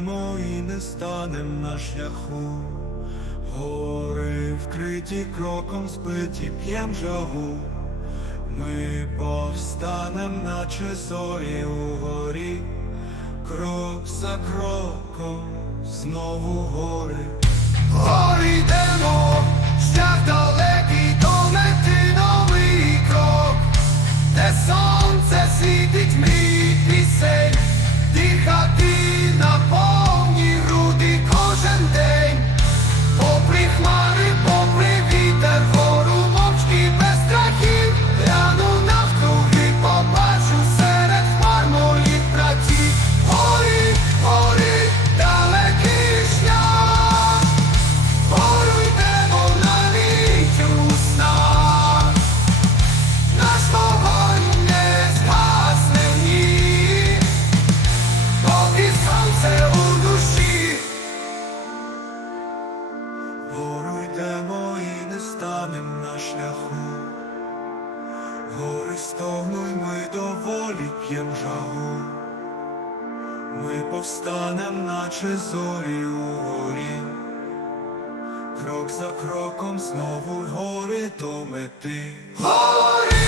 йдемо і не станем на шляху. Гори вкриті кроком спиті п'єм жагу. Ми повстанем, наче зорі угорі, крок за кроком, знову гори. Гори йдемо, шляху. Гори стогнуй, ми доволі п'єм жагу. Ми повстанем, наче зорі у горі. Крок за кроком знову гори до мети. Гори!